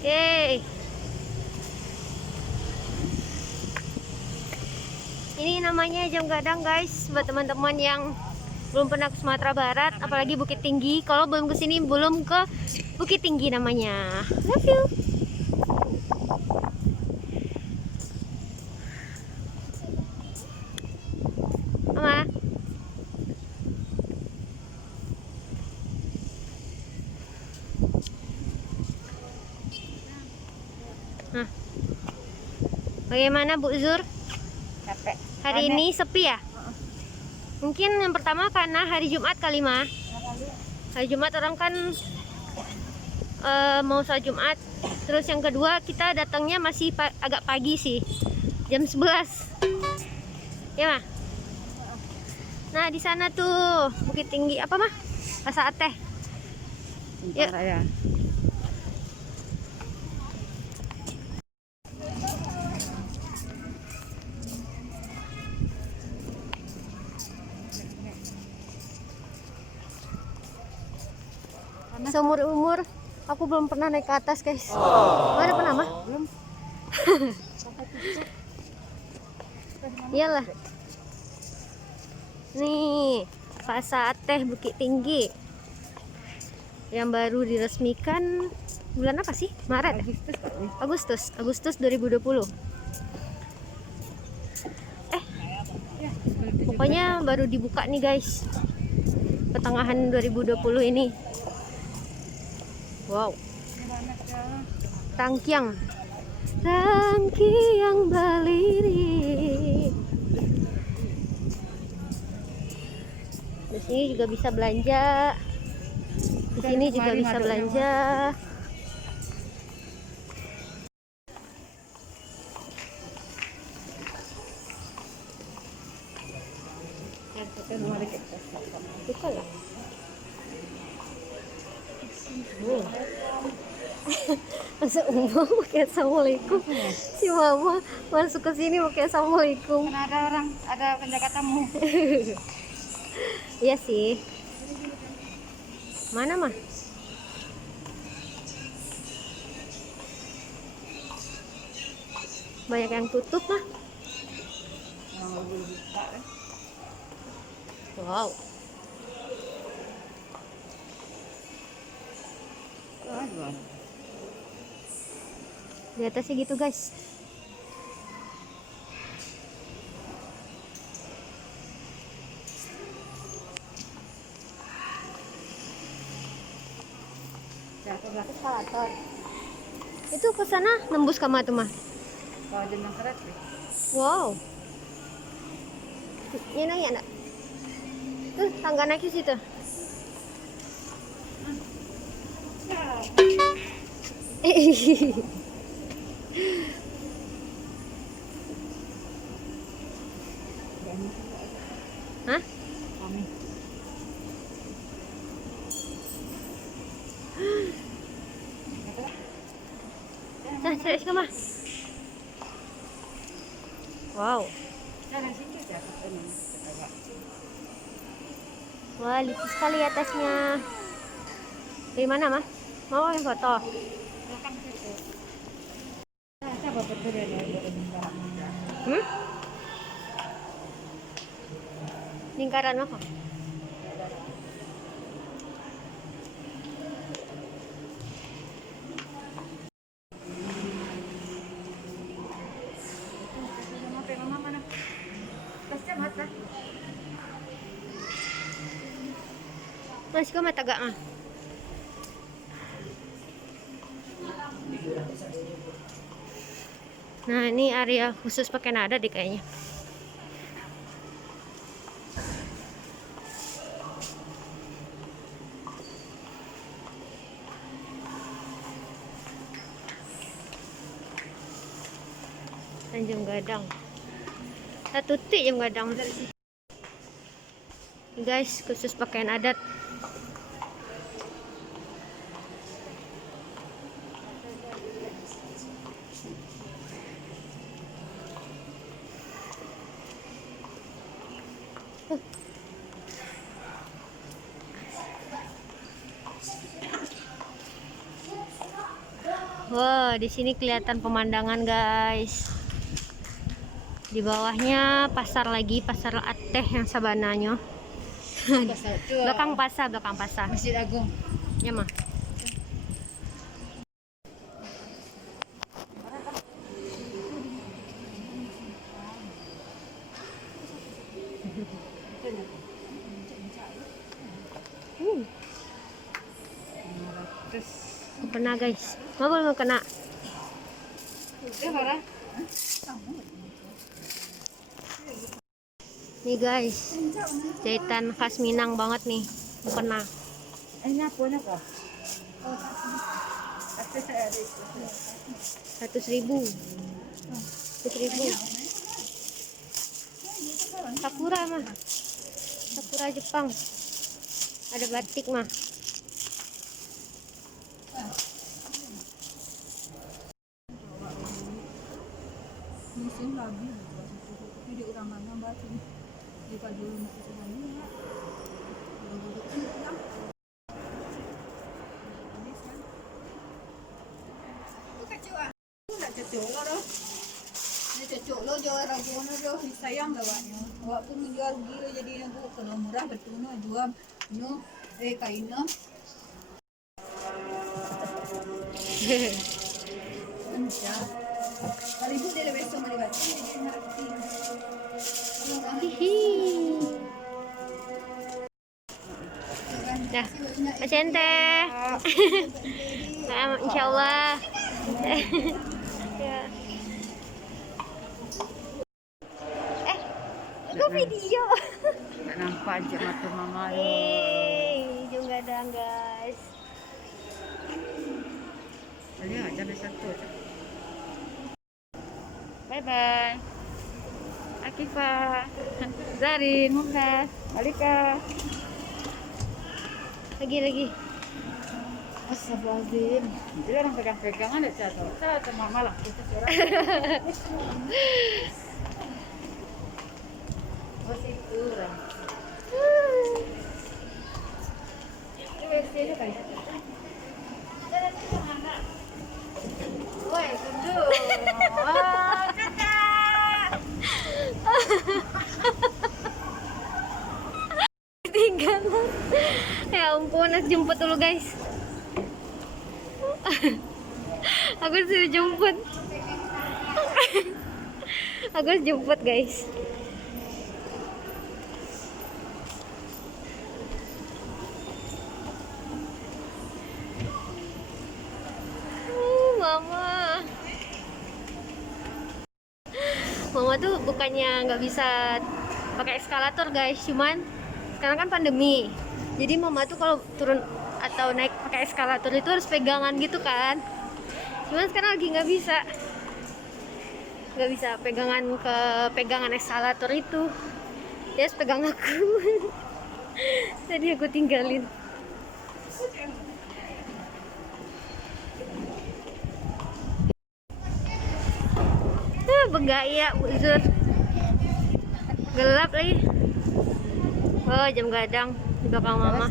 Yeay. Ini namanya Jam Gadang guys, buat teman-teman yang belum pernah ke Sumatera Barat, apalagi Bukit Tinggi. Kalau belum ke sini, belum ke Bukit Tinggi namanya. Love you. Mama. Nah. Bagaimana Bu Zur? Capek. Hari ini sepi ya? Mungkin yang pertama karena hari Jumat kali mah. Hari Jumat orang kan mau sholat Jumat. Terus yang kedua kita datangnya masih agak pagi sih, jam 11. Ya mah. Nah di sana tuh Bukit Tinggi apa mah? Rasa Teh. Yuk. Ya. Seumur umur aku belum pernah naik ke atas guys. Ada pernah mah? Belum. Iyalah. Nih Rasa Teh Bukit Tinggi yang baru diresmikan bulan apa sih? Maret ya? Agustus 2020. Pokoknya baru dibuka nih guys, pertengahan 2020 ini. Wow. Tangkiang berdiri. Di sini juga bisa belanja. Di sini juga bisa belanja. Suka lah. Masa umum pakai assalamualaikum. Si mama masuk ke sini pakai assalamualaikum. Kan ada orang, ada penjaga tamu. Iya sih. Mana mah? Banyak yang tutup mah. Wow. Di atasnya gitu guys. Eskalator. Itu ke sana nembus ke mana tuh mah? Kalau jenang keret sih. Wow. Ini nanya enggak? Tuh tangga naik ke situ. Hah? Kami. Nah, serius ke mah? Wow. Wah, lucu sekali atasnya. Dari mana mah? Mau yang foto? Hmm? Lingkaran apa? Masih kok mata gak mah? Nah ini area khusus pakai nada deh kayaknya. Tanjung Gadang. Tuti Jam Gadang. Guys, khusus pakaian adat. Wah, di sini kelihatan pemandangan, guys. Di bawahnya pasar lagi, pasar Ateh yang sabananya. Pasar tu. Belakang pasar. Masjid Agung. Ya, mah. Terus Kena, guys. Mau kena. orang. Nih, guys. Jahitan khas Minang banget nih. Mau kena. Ini apa? 100.000. 100.000. Sakura mah. Sakura Jepang. Ada batik mah. Musim lagi. Jadi orang mana batu. Jika dulu masih sebanyak. Cocok lo jual ragu no sayang gawaknya. Awak pun menjual gila jadi yang kalau murah betul no jual no kain no. Kali itu dia lebih sama lewat sini dia ngerti. Hihi. Dah, Mas Ente. Insyaallah. Ya. Itu video. Tak nampak je mata mama lo. Hijau gadang, guys. Lihat jadi satu. Bye bye. Akifah, Zarin, Mumtaz, Malika. Lagi. Astagfirullahaladzim. Jadi orang pegang-pegangan ada jatuh. Saya mama lah. Oh situ orang. Ini kan. Woi, tunggu. Oh, kakak. Ketinggalan. Ya ampun, aku jemput dulu, guys. Aku suruh jemput. Aku harus jemput, guys. Mama tuh bukannya nggak bisa pakai eskalator, guys, cuman sekarang kan pandemi, jadi mama tuh kalau turun atau naik pakai eskalator itu harus pegangan gitu kan. Cuman sekarang lagi nggak bisa pegangan eskalator itu, dia harus pegang aku. Jadi aku tinggalin. Begaya uzur, gelap lagi. Oh, jam gadang di belakang mama.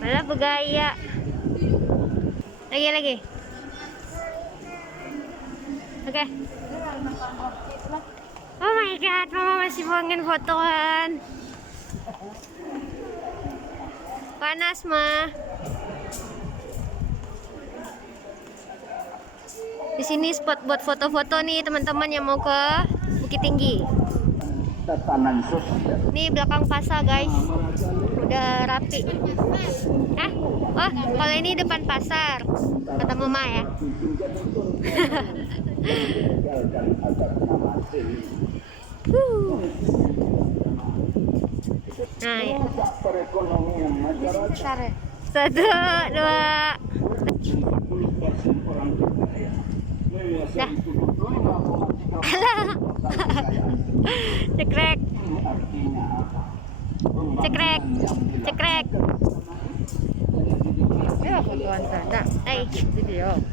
Malah begaya. Lagi. Oke. Oh my god, mama masih pengen fotoan. Panas mah. Di sini spot buat foto-foto nih teman-teman yang mau ke Bukit Tinggi. Nih belakang pasar, guys. Udah rapi. Oh, kalau ini depan pasar, kata mama ya. Nah, ya. 1, 2. Dah. Cekrek. Ya fotoan sana.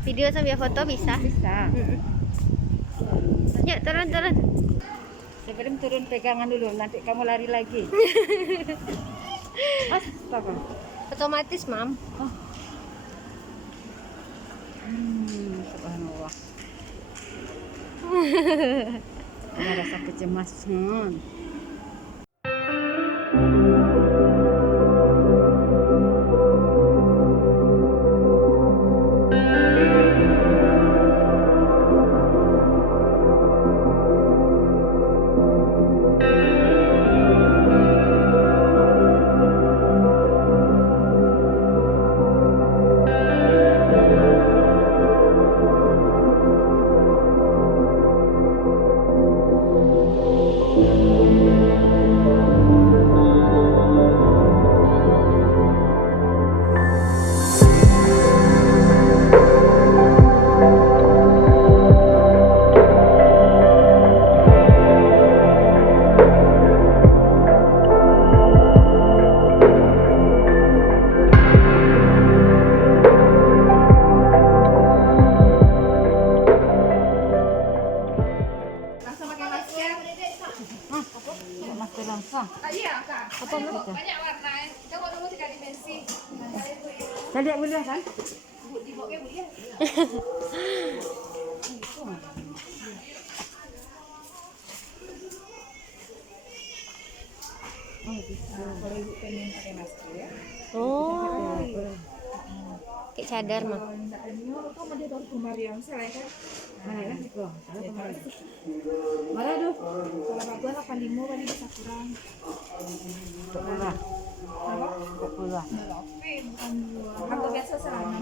Video sambil foto bisa. Yuk, turun. Sebelum turun pegangan dulu, nanti kamu lari lagi. Astaga. Otomatis, Mam. Subhanallah. Ada rasa kecemasan. Langsung pakai masker. Masker langsung. Iya, Kak. Apa, Mam? Banyak warna. Kita buat dulu 3 dimensi. Tadi boleh kan? Di bawah Bu ya. Kalau Ibu pengen pakai masker ya. Oh. Kayak cadar, Mam. Kalau minta premium itu sama dia baru kemarin yang salah kan. Mana ya? Tuh. Mana tuh? Kalau bagus 85 paling bisa kurang. Pula. Apa? Pula. Oke, bukan dua. Harga biasa selama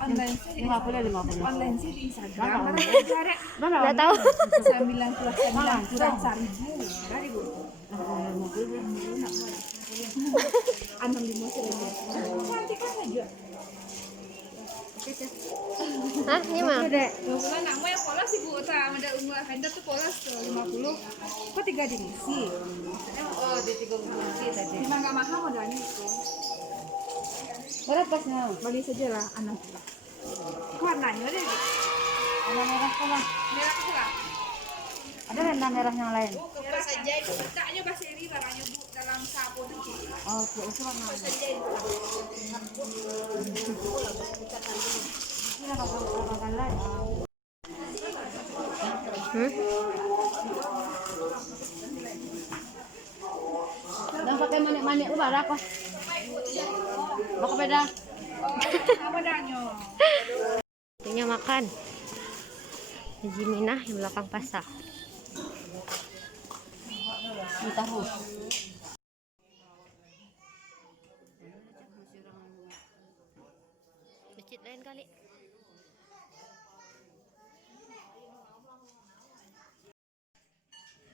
online sih di 50. online sih di Instagram. Mana cari? Mana? Nggak tahu. 9 plus 9 kurang 1.000. Dari Bu. 65 saja. Cantik kan aja. Hah, ini mah? Bukan nak mau yang polos sih Bu, sama ada ungu lavender tuh polos tuh 50. Kok 3 dimensi? Oh, di 3 dimensi tadi. Cuma nggak mahal modalnya itu. Berapa sih? Beli saja lah 60. Warnanya deh. Ada merah pula. Merah pula. Ada warna merah yang lain. Merah saja itu. Taknya baseri warnanya Bu dalam sapu itu. Oh, itu warna. Ini apa lain? Dan pakai manik-manik lu ada apa? Mau beda? Apa danyo? Waktunya makan. Haji Minah yang belakang pasar. Ditaruh. Masjid lain kali.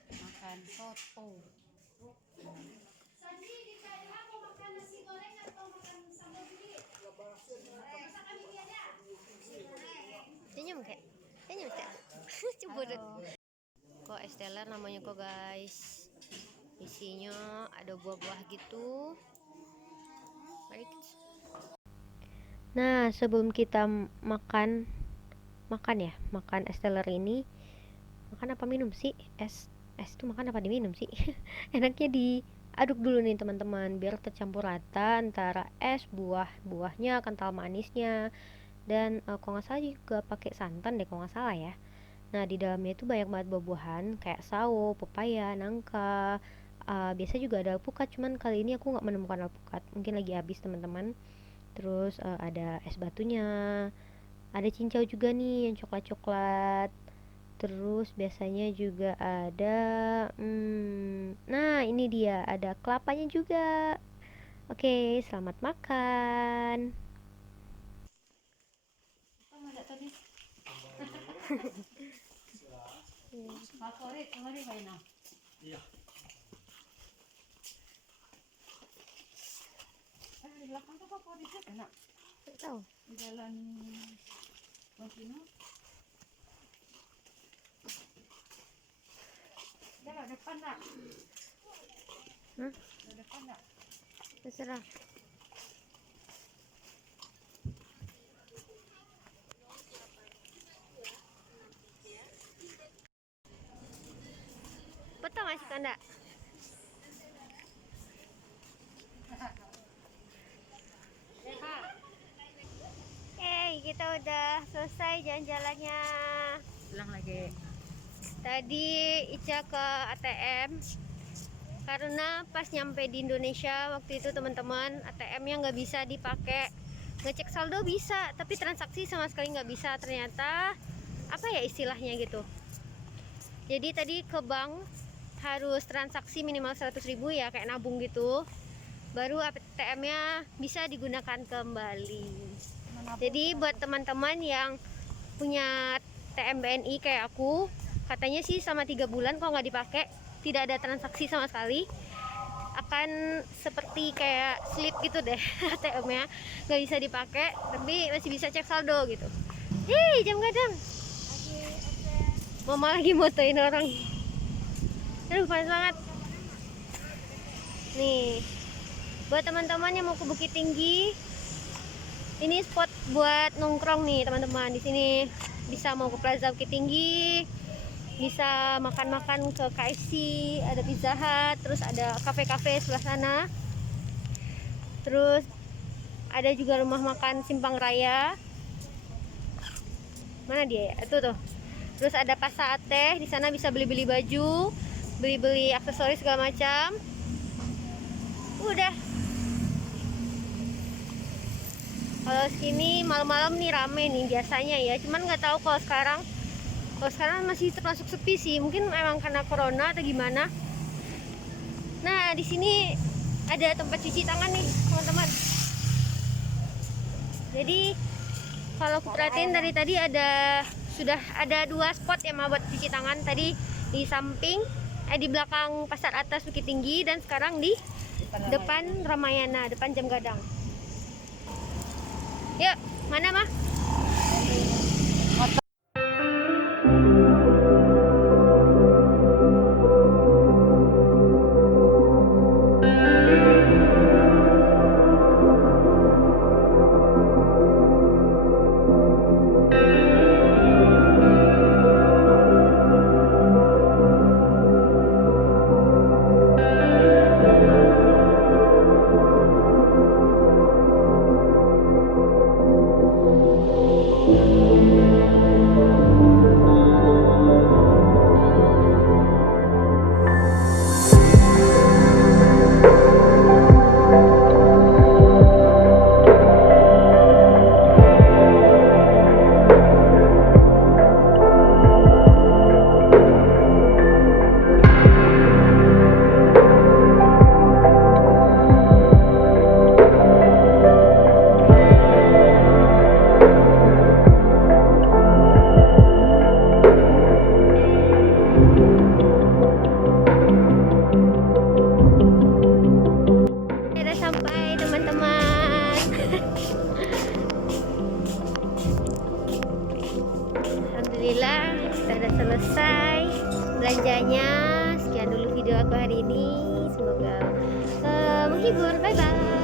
Makan soto. Senyum kek. Senyum kek. Cemberut. Kok es teler namanya kok guys. Isinya ada buah-buah gitu. Baik. Nah, sebelum kita makan es teler ini, makan apa minum sih? Es itu makan apa diminum sih? Enaknya diaduk dulu nih teman-teman biar tercampur rata antara es, buahnya, kental manisnya, dan kalau nggak salah juga pakai santan deh kalau nggak salah ya. Nah, di dalamnya itu banyak banget buah-buahan kayak sawo, pepaya, nangka, biasa juga ada alpukat, cuman kali ini aku nggak menemukan alpukat, mungkin lagi habis teman-teman. Terus ada es batunya, ada cincau juga nih yang coklat-coklat. Terus biasanya juga ada nah ini dia, ada kelapanya juga. Oke, selamat makan. Favorit, kemarin mana? Di belakang tuh favoritnya enak. Nggak tahu. Di jalan Masino. Ada depan enggak? Ada depan enggak? Terserah. Betul nggak sih Kanda? selesai jalan-jalannya. Pulang lagi. Tadi Ica ke ATM karena pas nyampe di Indonesia waktu itu teman-teman, ATM-nya nggak bisa dipakai. Ngecek saldo bisa, tapi transaksi sama sekali nggak bisa. Ternyata apa ya istilahnya gitu. Jadi tadi ke bank harus transaksi minimal 100.000 ya, kayak nabung gitu. Baru ATM-nya bisa digunakan kembali. Jadi buat teman-teman yang punya ATM BNI kayak aku, katanya sih sama 3 bulan kalau nggak dipakai, tidak ada transaksi sama sekali, akan seperti kayak slip gitu deh. ATM-nya nggak bisa dipakai, tapi masih bisa cek saldo gitu. Hei, jam gadang. Mama lagi motoin orang. Aduh, panas banget. Nih, buat teman-teman yang mau ke Bukit Tinggi, ini spot buat nongkrong nih teman-teman. Di sini bisa mau ke Plaza Bukit Tinggi, bisa makan-makan ke KFC, ada Pizza Hut, terus ada kafe-kafe sebelah sana. Terus ada juga rumah makan Simpang Raya. Mana dia ya? Itu tuh. Terus ada Pasar Teh, di sana bisa beli-beli baju, beli-beli aksesoris segala macam. Udah. Kalau sini malam-malam nih rame nih biasanya ya. Cuman nggak tahu kalau sekarang. Kalau sekarang masih termasuk sepi sih. Mungkin memang karena corona atau gimana. Nah, di sini ada tempat cuci tangan nih, teman-teman. Jadi kalau aku perhatiin dari tadi sudah ada 2 spot ya buat cuci tangan. Tadi di samping, di belakang Pasar Atas Bukit Tinggi, dan sekarang di depan Ramayana, depan Jam Gadang. Yuk, mana mah? Alhamdulillah kita udah selesai belanjanya. Sekian dulu video aku hari ini, semoga menghibur. Bye bye.